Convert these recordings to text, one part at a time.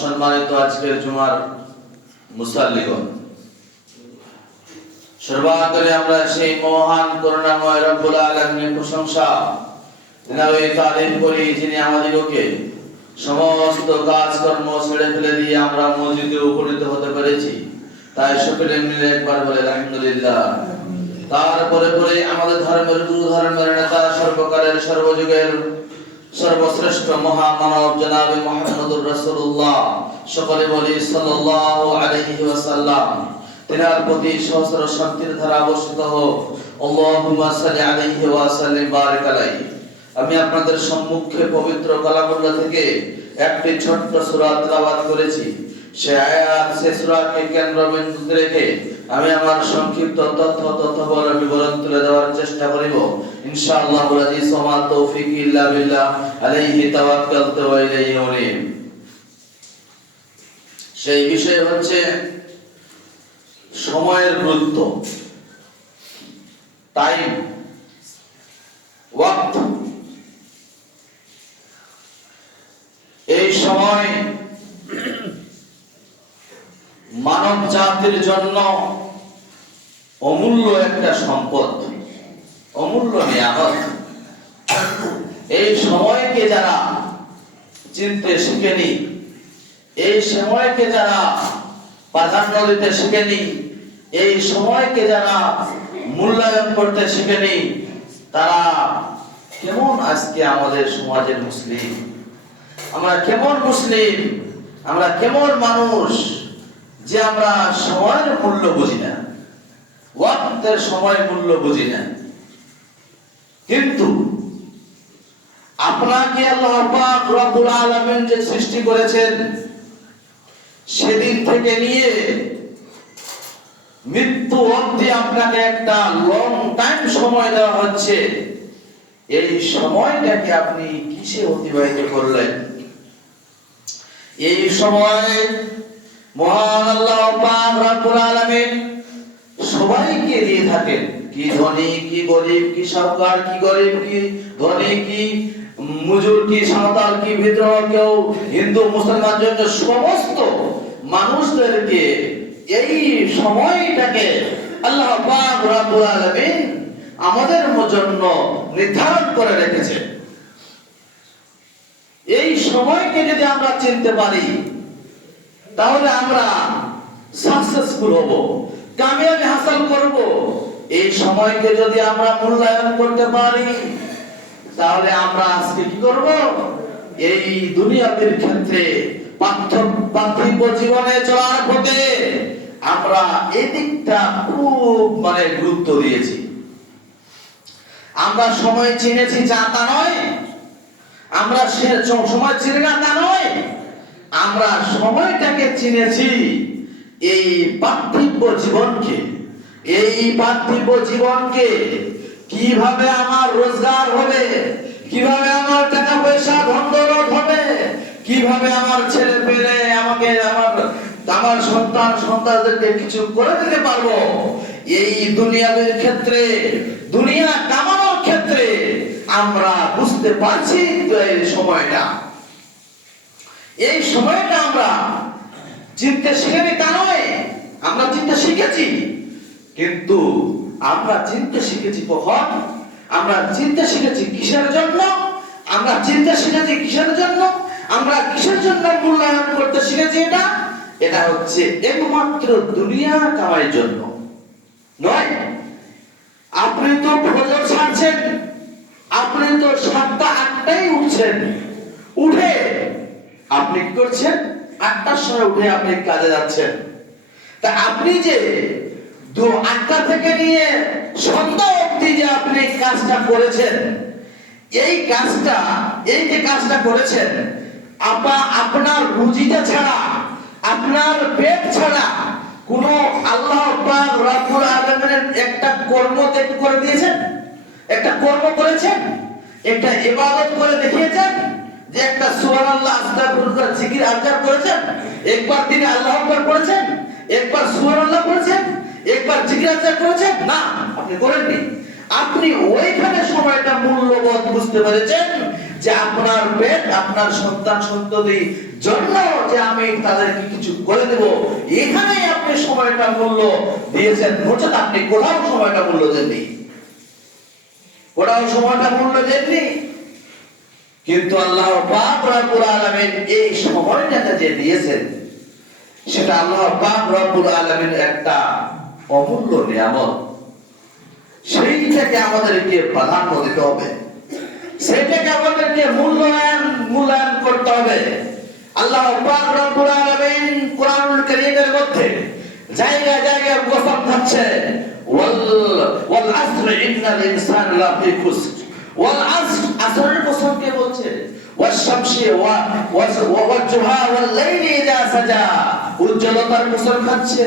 সম্মানিত আজকের জুমার মুসাল্লিগণ। আমরা সেই মহান করুণাময় রব্বুল প্রশংসা তালিম করি যিনি সমস্ত কাজকর্ম ছেড়ে ফেলে দিয়ে আমরা মসজিদে উপনীত হতে পেরেছি। তাই সকলে মিলে একবার বলে, আলহামদুলিল্লাহ। তারপরে পরে আমাদের ধর্মের গুরু ধর্মের নেতা সর্বকালের সর্বযুগের সর্বশ্রেষ্ঠ মহামানব জনাবে মোহাম্মদুর রাসূলুল্লাহ সকলে বলি সাল্লাল্লাহু আলাইহি ওয়াসাল্লাম। তিনার প্রতি সহস্র শান্তির ধারা বর্ষিত হোক। আল্লাহুম্মা সাল্লি আলাইহি ওয়া সাল্লিম বারিক আলাইহি। আমি আপনাদের সম্মুখে পবিত্র কালামুল্লাহ থেকে একটি ছোট্ট সূরা তেলাওয়াত করেছি। সে আয়াত, সে সূরাকে কেন্দ্রবিন্দুতে রেখে আমি আমার সংক্ষিপ্ত তথ্য তথ্য বলে বিবরণ তুলে দেওয়ার চেষ্টা করিব। ইনশাআল্লাহ রাজিস ওমা তৌফিক ইল্লা বিল্লাহ, আলাইহি তাওয়াক্কালতু ওয়া ইলাইহি সেই বিষয় হচ্ছে সময়ের গুরুত্ব, টাইম, ওয়াক্ত। এই সময় মানব জাতির জন্য অমূল্য একটা সম্পদ। অমূল্য নিয়ামত। এই সময়কে যারা চিনতে শিখেনি, এই সময়কে যারা প্রাধান্য দিতে শিখেনি, এই সময়কে যারা মূল্যায়ন করতে শিখেনি, তারা কেমন আজকে আমাদের সমাজের মুসলিম? আমরা কেমন মুসলিম? আমরা কেমন মানুষ যে আমরা সময়ের মূল্য বুঝি না? সময় মূল্য বুঝি না? কিন্তু আপনাকে আল্লাহ রব্বুল আলামিন যে সৃষ্টি করেছেন, সেদিন থেকে নিয়ে মৃত্যু অবধি আপনাকে একটা লং টাইম সময় দেওয়া হচ্ছে। এই সময়টাকে আপনি কিসে অতিবাহিত করলেন? এই সময় মহান আল্লাহ রব্বুল সবাইকে দিয়ে থাকেন। কি ধনী, কি গরিব, কি সরকার কি গরিব, কি ধনী, কি মুজুর, কি সাঁওতাল, কি বিদ্রোহ, কেউ হিন্দু, মুসলমান জন্য সমস্ত মানুষদেরকে এই সময়টাকে আল্লাহ পাক রব্বুল আমাদের জন্য নির্ধারণ করে রেখেছে। এই সময়কে যদি আমরা চিনতে পারি, তাহলে আমরা সাকসেসফুল হব, কামিয়াবি হাসিল করব। এই সময়কে যদি আমরা মূল্যায়ন করতে পারি, তাহলে আমরা আজকে কি করব? এই দুনিয়াদের ক্ষেত্রে পার্থিব জীবনে চলার পথে আমরা এই দিকটা খুব মানে গুরুত্ব দিয়েছি। আমরা সময় চিনেছি যা তা নয়, আমরা সে সময় চিনি না তা নয়, আমরা সময়টাকে চিনেছি এই পার্থিব জীবনকে। এই পার্থিব জীবনকে কীভাবে আমার রোজগার হবে? কীভাবে আমার টাকা পয়সা ধন হবে? কীভাবে আমার ছেলে পেলে আমাকে আমার আমার সন্তান, সন্তানদেরকে কিছু করে দিতে পারব? এই দুনিয়াদের ক্ষেত্রে, দুনিয়া কামানোর ক্ষেত্রে আমরা বুঝতে পারছি এই সময়টা। এই সময়টা আমরা চিনতে শিখেনি তা নয়, আমরা চিনতে শিখেছি। কিন্তু আমরা চিনতে শিখেছি কখন? আমরা চিনতে শিখেছি কিসের জন্য? আমরা চিনতে শিখেছি কিসের জন্য? আমরা কিসের জন্য মূল্যায়ন করতে শিখেছি এটা? এটা হচ্ছে একমাত্র দুনিয়া কামাইয়ের জন্য। নয়, আপনি তো ফজর ছাড়ছেন আপনি তো সাতটা আটটাই উঠছেন। উঠে আপনি কি করছেন? আটটার সময় উঠে আপনি কাজে যাচ্ছেন। তা আপনি যে দু আটটা থেকে নিয়ে সন্ধ্যা অবধি যে আপনি কাজটা করেছেন, এই কাজটা, এই যে কাজটা করেছেন, আপা, আপনার রুজিটা ছাড়া, আপনার পেট ছাড়া কোন আল্লাহ পাক রব্বুল একটা কর্ম করে দিয়েছেন? একটা কর্ম করেছেন? একটা ইবাদত করে দেখিয়েছেন? যে একটা সুবহানাল্লাহ আস্তাগফিরুল্লাহ জিকির আজকার করেছেন? একবার তিনি আল্লাহ করেছেন? একবার সুবহানাল্লাহ করেছেন? একবার আজকার করেছেন না, আপনি করেননি। আপনি ওইখানে সময়টা মূল্যবোধ বুঝতে পেরেছেন যে আপনার পেট, আপনার সন্তান সন্ততি জন্য যে আমি তাদেরকে কিছু করে দেব এখানে আপনি সময়টা মূল্য দিয়েছেন। নচেত আপনি কোথাও সময়টা মূল্য দেননি? কোথাও সময়টা মূল্য দেননি। কিন্তু আল্লাহ পাক রব্বুল আলামিন এই সময়টাকে যে দিয়েছেন, সেটা আল্লাহ পাক রব্বুল আলামিন একটা অমূল্য নিয়ামত, সেইটাকে আমাদেরকে প্রাধান্য দিতে হবে। সেটাকে আমাদেরকে মূল্যায়ন মূল্যায়ন করতে হবে। আল্লাহ মধ্যে সাজা। উজ্জ্বলতার কসম খাচ্ছে।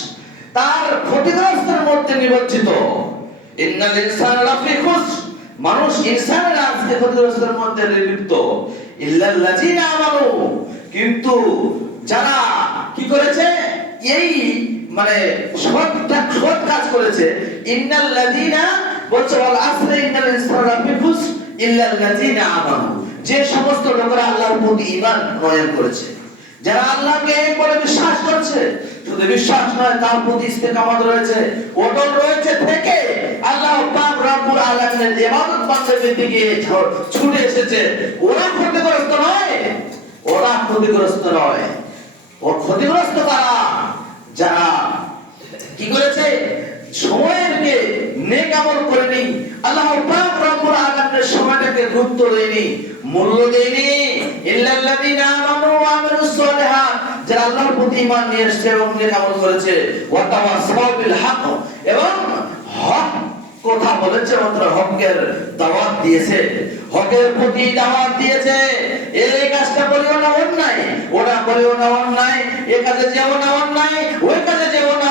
তার ক্ষতিগ্রস্তের মধ্যে খুসর মানুষ ইনসানের আজকে ক্ষতিগ্রস্তের মধ্যে লিপ্ত কিন্তু যারা কি করেছে? এই মানে সৎ কাজ করেছে। ইন্নাল্লাযিনা বলছে ইন্নাল আমানু। যে সমস্ত লোকেরা আল্লাহর প্রতি ঈমান নয়ন করেছে। যারা আল্লাহকে এক বলে বিশ্বাস করছে শুধু বিশ্বাস নয় তার প্রতি ইস্তেকামত রয়েছে। অটল রয়েছে থেকে আল্লাহ পাক রব্বুল আলামিনের ইবাদত ছুটে এসেছে। ওরা ক্ষতিগ্রস্ত নয়, ওরা ক্ষতিগ্রস্ত নয়। ও ক্ষতিগ্রস্ত তারা যারা কি করেছে? সময়ের নেক আমল আল্লাহ পাক রব্বুল আলামিনের সময়টাকে গুরুত্ব দেয়নি, মূল্য দেয়নি। ইল্লাল্লাযিনা আমানু ওয়া আমিলুস সালিহাত, যারা আল্লাহর প্রতি ঈমান নিয়ে এসেছে এবং নেক আমল করেছে, ওয়া তাওয়াসাউ বিল হক, এবং হক কথা বলেছে, মাত্র হকের দাওয়াত দিয়েছে। হকের প্রতি দাওয়াত দিয়েছে। এই কাজটা করিও না অন্যায়, ওটা করিও না অন্যায়, এ কাজে যেও না অন্যায়, ওই কাজে যেও না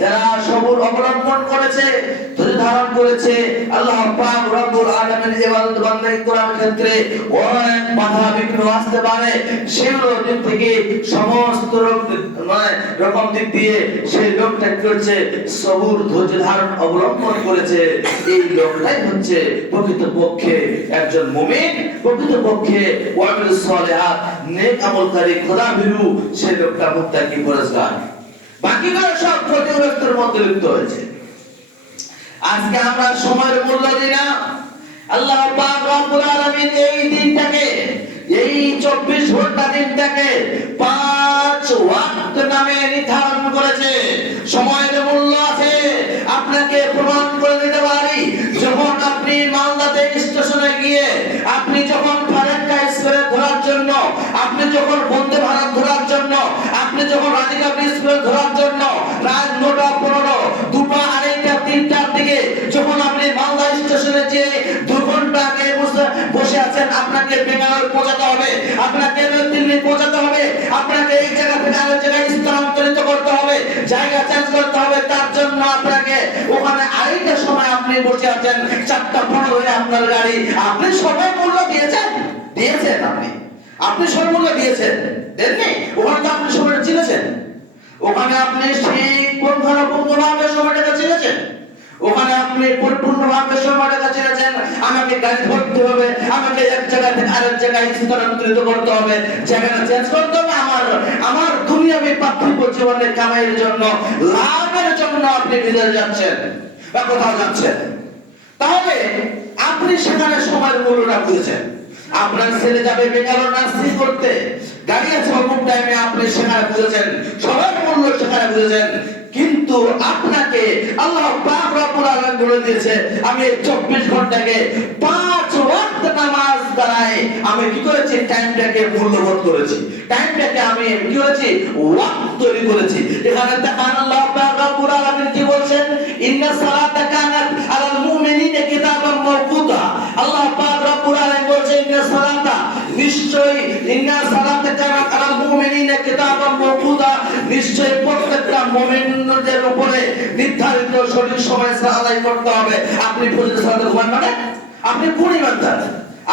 যারা সবুর অবলম্বন করেছে, ধৈর্য ধারণ করেছে, আল্লাহ ক্ষেত্রে মানে অবলম্বন করেছে। এই লোকটাই হচ্ছে প্রকৃত পক্ষে একজন মুমিন। প্রকৃত পক্ষে সেই লোকটা মুত্তাকি পরেশগার। বাকিগুলো সব ক্ষতিগ্রস্তের মধ্যে লিপ্ত হয়েছে। আজকে আমরা সময়ের মূল্য দিই না। আল্লাহ পাক রব্বুল আলামিন এই দিনটাকে, এই 24 ঘণ্টা দিনটাকে পাঁচ ওয়াক্ত নামে নির্ধারণ করেছে। সময়ের মূল্য আছে, আপনাকে প্রমাণ করে দিতে পারি, যখন আপনি মালদাতে স্টেশনে গিয়ে, আপনি যখন ফারাক্কা স্কোয়ারে ঘোরার জন্য, আপনি যখন আপনি যখন রাধিকা স্কোয়ার ঘোরার জন্য রাত নটা পনেরো, দুটো আড়াইটা, তিনটার দিকে যখন আপনি মালদা স্টেশনে যে দু ঘণ্টা আগে বসে- আছেন, আপনাকে বেঙ্গালোর পৌঁছাতে হবে, আপনাকে দিল্লি পৌঁছাতে হবে, আপনাকে এই জায়গা থেকে আরেক জায়গায় স্থানান্তরিত করতে হবে, জায়গা চেঞ্জ করতে হবে, তার জন্য আপনাকে ওখানে আড়াইটার সময় আপনি বসে আছেন, চারটা পনেরো আপনার গাড়ি। আপনি সময় মূল্য দিয়েছেন? দিয়েছেন আপনি। আপনি সময় মূল্য দিয়েছেন দেননি ওখানে তো আপনি সময়টা চিনেছেন। ওখানে আপনি ঠিক পুঙ্খানুপুঙ্খভাবে সময়টাকে চিনেছেন। ওখানে আপনি পরিপূর্ণভাবে সময়টাকে চিনেছেন? আমাকে গাড়ি ধরতে হবে, আমাকে এক জায়গা থেকে আরেক জায়গায় স্থানান্তরিত করতে হবে। জায়গাটা চেঞ্জ করতে হবে, আমার আমার দুনিয়াবি পার্থিব জীবনের কামাইয়ের জন্য, লাভের জন্য আপনি বিদেশ যাচ্ছেন বা কোথাও যাচ্ছেন। তাহলে আপনি সেখানে সময়ের মূল্যটা বুঝেছেন। আপনার ছেলে যাবে বেঙ্গালোর নার্সিং করতে। গাড়ি আছে অমুক টাইমে আপনি সেখানে বুঝেছেন। সবার মূল্য সেখানে বুঝেছেন। কিন্তু আপনাকে আল্লাহ পাক রব্বুল আলামিন বলে দিয়েছে, আমি এই 24 ঘন্টাকে পাঁচ ওয়াক্ত নামাজ দ্বারাই আমি কি করেছি? টাইমটাকে মূল্যবোধ করেছি। টাইমটাকে আমি কি করেছি? ওয়াক্ত তৈরি করেছি। এখানে দেখান আল্লাহ পাক রব্বুল আলামিন কি বলছেন? ইন্না সালাতা কানাত আলাল মুমিনিনা কিতাবান মাওকুতা। আল্লাহ পাক ইন্না সালাতে কানাত আলাল মুমিনিনা কিতাবাম মাওকুতা নিশ্চয় প্রত্যেকটা মুমিনদের উপরে নির্ধারিত সঠিক সময় সালাত করতে হবে। আপনি ফজর সালাতে ঘুমান মানে? আপনি কোন ইমানদার?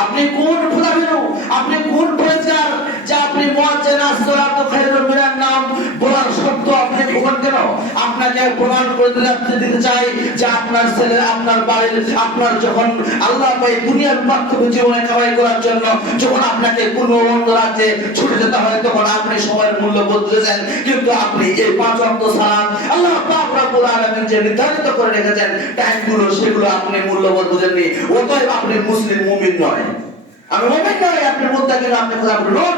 আপনি কোন ফুলাবিনু আপনি কোন পরিষ্কার? যে আপনি মুয়াজ্জিন আসসালাত খায়রুল মিনান নাম বলার শব্দ আপনি ঘুমান আপনাকে প্রমাণ করে দিতে চাই যে আপনার ছেলে, আপনার বাড়ির, আপনার যখন আল্লাহ পাই দুনিয়ার পার্থক্য জীবনে কামাই করার জন্য যখন আপনাকে কোনো অন্য রাজ্যে ছুটে যেতে হয়, তখন আপনি সময়ের মূল্য বদলেছেন। কিন্তু আপনি এই পাঁচ অক্ট সালাত আল্লাহ পাক রব্বুল আলামিন যে নির্ধারিত করে রেখেছেন, টাইমগুলো সেগুলো আপনি মূল্যবোধ বুঝেননি অতএব আপনি মুসলিম মুমিন নয়। আমি মুমিন নয়, আপনি মুত্তাকিন, আপনি খোদা নন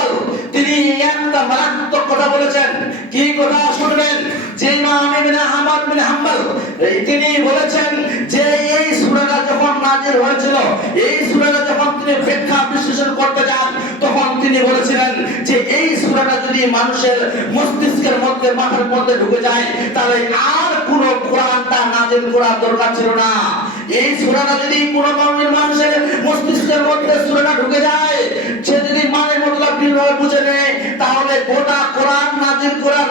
তিনি বলেছেন যে এই সূরাটা যখন নাজিল হয়েছিল, এই সূরাটা যখন তিনি ব্যাখ্যা বিশ্লেষণ করতে যান, তখন তিনি বলেছিলেন যে এই সূরাটা যদি মানুষের মস্তিষ্কের মধ্যে, মাথার মধ্যে ঢুকে যায়, তাহলে আর কোনো কোরআনটা নাজিল করার দরকার ছিল না। এই সূরাটা যদি কোনো মুমিন মানুষের মস্তিষ্কের মধ্যে সূরাটা ঢুকে যায়, সে যদি মানে মতলব ঠিকভাবে বুঝে নেয়, তাহলে গোটা কোরআন নাজিল করার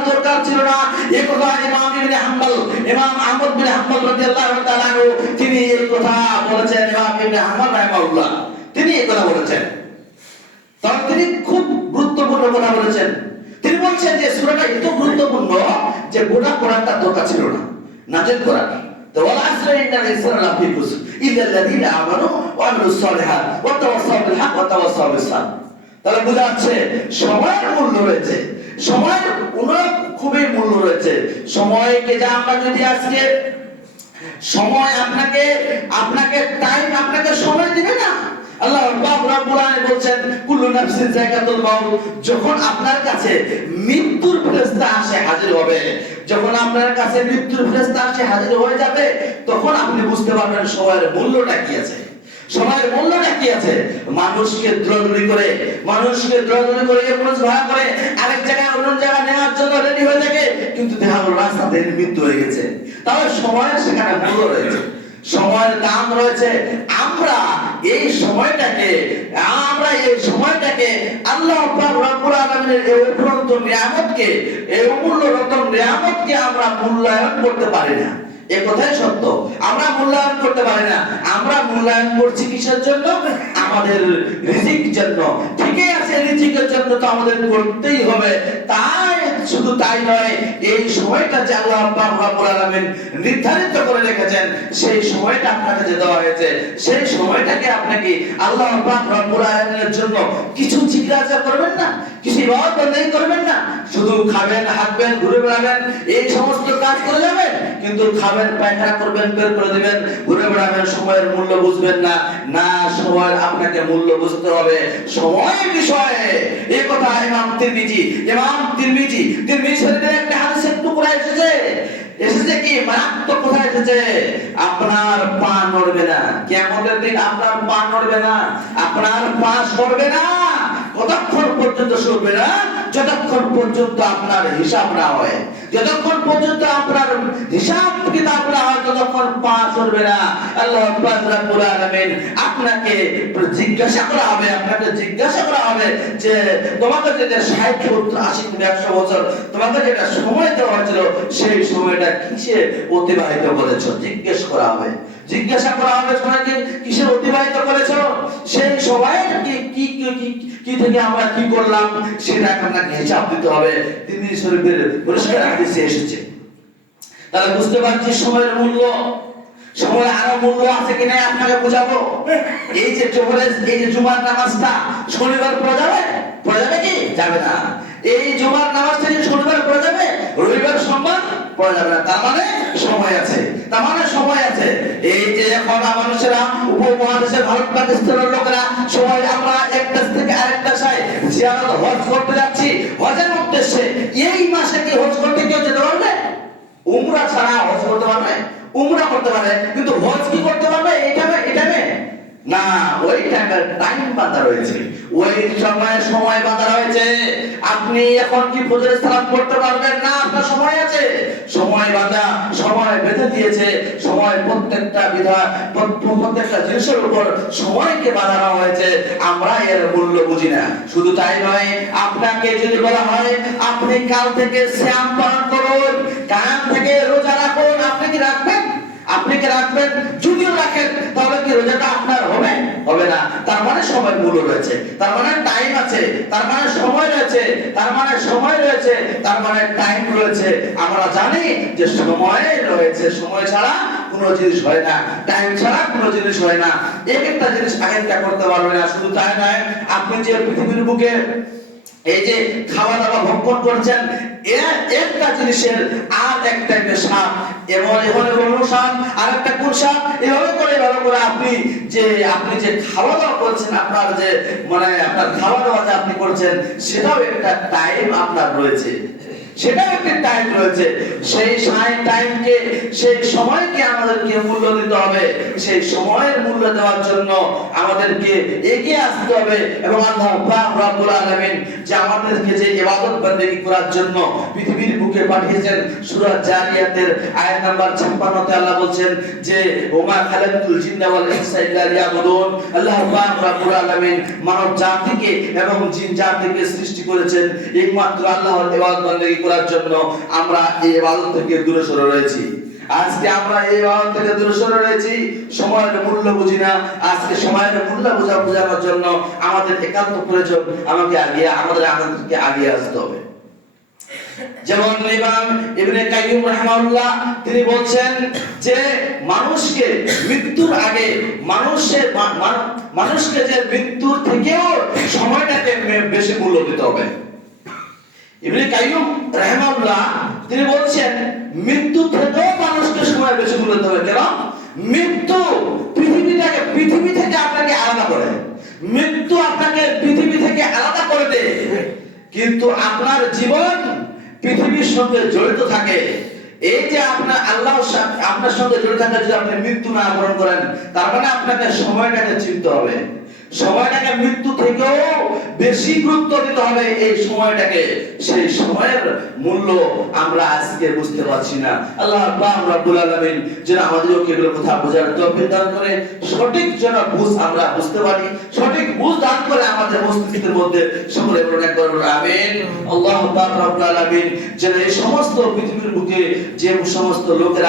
ইমাম আহমদ বিন হাম্বল রাদিয়াল্লাহু তাআলা তিনি এই কথা বলেছেন, ইমাম ইবনে আহমদ রাহিমাহুল্লাহ, তিনি এই কথা বলেছেন। তখন তিনি খুব গুরুত্বপূর্ণ কথা বলেছেন। তিনি বলছেন যে, সূরাটা এত গুরুত্বপূর্ণ যে গোটা কোরআনটা দরকার ছিল না, নাজিল সাবর তাহলে বোঝা যাচ্ছে, সময়ের মূল্য রয়েছে। সময়ের কোনো খুবই মূল্য রয়েছে। সময়কে যা আমরা যদি আজকে সময় আপনাকে আপনাকে টাইম আপনাকে সময় দিবে না? আল্লাহ আলামিন বলছেন, কুল্লু নাফসিন যায়কাতুল মাউত। যখন আপনার কাছে মৃত্যুর ফেরেশতা আসে, হাজির হবে। যখন আপনার কাছে মৃত্যুর ফেরেশতা আসে, হাজির হয়ে যাবে, তখন আপনি বুঝতে পারবেন সময়ের মূল্যটা কি আছে। সময়ের মূল্যটা কি আছে? মানুষকে দ্রৌড়ি করে, মানুষকে দ্রৌড়ি করে এমন ভাড়া করে, আরেক জায়গায় অন্য জায়গায় নেওয়ার জন্য রেডি হয়ে থাকে, কিন্তু দেখা গেল রাস্তাতে মৃত্যু হয়ে গেছে। তাহলে সময়ের সেখানে মূল্য রয়েছে। সময়ের দাম রয়েছে। আমরা এই সময়টাকে, আমরা এই সময়টাকে আল্লাহ রব্বুল আলামিনের এই অফুরন্ত নিয়ামতকে, এই অমূল্য রতন নিয়ামতকে আমরা মূল্যায়ন করতে পারি না। এ কথাই সত্য। আমরা মূল্যায়ন করতে পারি না। আমরা মূল্যায়ন করছি কিসের জন্য? আমাদের রিজিক জন্য। ঠিকই আছে, রিজিকের জন্য তো আমাদের করতেই হবে। তাই, শুধু তাই নয়, এই সময়টা যে আল্লাহ রব্বুল আলামিন নির্ধারিত করে রেখেছেন, সেই সময়টা আপনাকে যে দেওয়া হয়েছে, সেই সময়টাকে আপনাকে আল্লাহ রব্বুল আলামিনের জন্য কিছু জিজ্ঞাসা করবেন না? কিছু ইবাদত করবেন না? শুধু খাবেন, হাঁটবেন, ঘুরে বেড়াবেন, এই সমস্ত কাজ করে যাবেন? কিন্তু খাবেন পায়খানা করবেন, বের করে দিবেন, ঘুরে বেড়াবেন, সময়ের মূল্য বুঝবেন না। না, সময়ের আপনাকে মূল্য বুঝতে হবে। সময়ের বিষয়ে। এই কথা ইমাম তিরমিজি ইমাম তিরমিজি তিরমিজি শরীফের একটা হাদিসের টুকরা এসেছে। এসেছে কি? মারাত্মক কথা এসেছে। আপনার পা নড়বে না। কিয়ামতের দিন আপনার পা নড়বে না। আপনার পা সরবে না। কতক্ষণ পর্যন্ত সরবে না? যতক্ষণ পর্যন্ত আপনার হিসাব না হয়। যতক্ষণ পর্যন্ত ততক্ষণ পা সরবে না। আল্লাহ রব্বুল আলামিন আপনাকে জিজ্ঞাসা করা হবে, আপনাকে জিজ্ঞাসা করা হবে যে তোমাকে যেটা 60 সত্তর 80 কিংবা 100 বছর তোমাকে যেটা সময় দেওয়া হয়েছিল, সেই সময়টা কিসে অতিবাহিত করেছ? জিজ্ঞেস করা হবে। জিজ্ঞাসা করা হবে সময়কে কিসে অতিবাহিত করেছ? সেই সময় কি কি, কি- কি কি থেকে আমরা কি করলাম? সেটা আপনাকে হিসাব দিতে হবে। তিনি শরীফের পরিষ্কার হাদিসে এসেছে। তাহলে বুঝতে পারছি সময়ের মূল্য। সময় আরও মূল্য আছে কিনা আপনাকে বুঝাবো? এই যে এই যে জুমার নামাজটা শনিবার পড়া যাবে? পড়া যাবে কি? যাবে না। এই জুমার নামাজটা কি শনিবার পড়া যাবে, রবিবার, সোমবার পড়া যাবে না। তার মানে সময় আছে। তার মানে সময় আছে। এই যে এখন মানুষেরা, উপমহাদেশের ভারত পাকিস্তানের লোকেরা আমরা এক দেশ থেকে আরেক দেশে জিয়ারত হজ করতে যাচ্ছি। হজের উদ্দেশ্যে এই মাসে কি হজ করতে কেউ যেতে পারবে? উমরা ছাড়া হজ করতে পারবে? উমরা করতে পারে, কিন্তু হজ কি করতে পারবে? এটা এটা না, ওই টাইমের টাইম বাঁধা রয়েছে। ওই সময় সময় বাঁধা রয়েছে। আপনি এখন কি ফজরের সালাত পড়তে পারবেন? না, আপনার সময় আছে। সময় বাঁধা, সময় বেঁধে দিয়েছে। সময় প্রত্যেকটা বিধা প্রত্যেকটা জিনিসের উপর সময়কে বাঁধানো হয়েছে। আমরা এর মূল্য বুঝি না। শুধু তাই নয়, আপনাকে যদি বলা হয়, আপনি কাল থেকে শ্যাম পালন করুন, কাল থেকে রোজা রাখুন, আপনি কি রাখবেন? আপনি কি রাখবেন, যদিও রাখেন, তাহলে কি রোজাটা আপনার হবে? হবে না। তার মানে সময় মূল্য রয়েছে। তার মানে টাইম আছে। তার মানে সময় রয়েছে। তার মানে সময় রয়েছে। তার মানে টাইম রয়েছে। আমরা জানি যে সময় রয়েছে। সময় ছাড়া কোনো জিনিস হয় না। টাইম ছাড়া কোনো জিনিস হয় না। এক একটা জিনিস আগেরটা করতে পারবে না। শুধু তাই নয়, আপনি যে পৃথিবীর বুকে এই যে খাওয়া দাওয়া ভক্ষণ করছেন একটা জিনিসের আর একটা সাপ এমন এমন এমন সাপ আর একটা কোন সাপ এভাবে করে এভাবে করে আপনি যে আপনি যে খাওয়া দাওয়া করছেন, আপনার যে মানে আপনার খাওয়া দাওয়া যে আপনি করছেন, সেটাও একটা টাইম আপনার রয়েছে। সেটাও টাইম রয়েছে। সেই সাই টাইমকে সেই সময়কে আমাদেরকে মূল্য দিতে হবে। সেই সময়ের মূল্য দেওয়ার জন্য আমাদেরকে এগিয়ে আসতে হবে। এবং আল্লাহ রব্বুল আলামিন যে আমাদেরকে যে ইবাদত করার জন্য পৃথিবীর বুকে পাঠিয়েছেন সূরা জারিয়াতের আয়াত নাম্বার 56 তে আল্লাহ বলছেন যে, ওমা খালাকতুল জিন্না ওয়াল ইনসা ইল্লা লিয়াবুদুন। আল্লাহ আলামিন মানব জাতিকে এবং জিন জাতিকে সৃষ্টি করেছেন। একমাত্র আল্লাহর ইবাদত করার জন্য আমরা এই ইবাদত থেকে দূরে সরে রয়েছি। আজকে আমরা এই ইবাদত থেকে দূরে সরে রয়েছি। সময়ের মূল্য বুঝি না। আজকে সময়ের মূল্য বোঝা বোঝানোর জন্য আমাদের একান্ত প্রয়োজন। আমাকে আগে আমাদের আমাদেরকে আগিয়ে আসতে হবে। যেমন ইমাম ইবনে কাইয়ুম রাহিমাহুল্লাহ, তিনি বলছেন যে মানুষকে মৃত্যুর আগে মানুষের মানুষকে যে মৃত্যুর থেকেও সময়টাকে বেশি মূল্য দিতে হবে। ইবনে কাইয়ুম রাহিমাহুল্লাহ, তিনি বলছেন, মৃত্যু থেকেও মানুষকে সময় বেশি মূল্য হবে কেন? মৃত্যু পৃথিবীটাকে পৃথিবী থেকে আপনাকে আলাদা করে। মৃত্যু আপনাকে পৃথিবী থেকে আলাদা করে দেয়। কিন্তু আপনার জীবন পৃথিবীর সঙ্গে জড়িত থাকে। এই যে আপনার আল্লাহ আপনার সঙ্গে জড়িত থাকে, যদি আপনি মৃত্যু না বরণ করেন, তার মানে আপনাকে সময়টাকে চিনতে হবে। সময়টাকে মৃত্যু থেকেও বেশি গুরুত্ব দিতে হবে এই সময়টাকে। সেই সময়ের মূল্য আমরা আজকে বুঝতে পারছি না। আল্লাহ রব্বুল আলামিন যেন আমাদেরকে এগুলো কথা বোঝার তৌফিক দান করে, সঠিক যেন বুঝ আমরা বুঝতে পারি, সঠিক বুঝ দান করে আমাদের মস্তিষ্কের মধ্যে সকলে বলুন একবার আমিন। আল্লাহ রব্বুল আলামিন যেন এই সমস্ত পৃথিবীর বুকে যে সমস্ত লোকেরা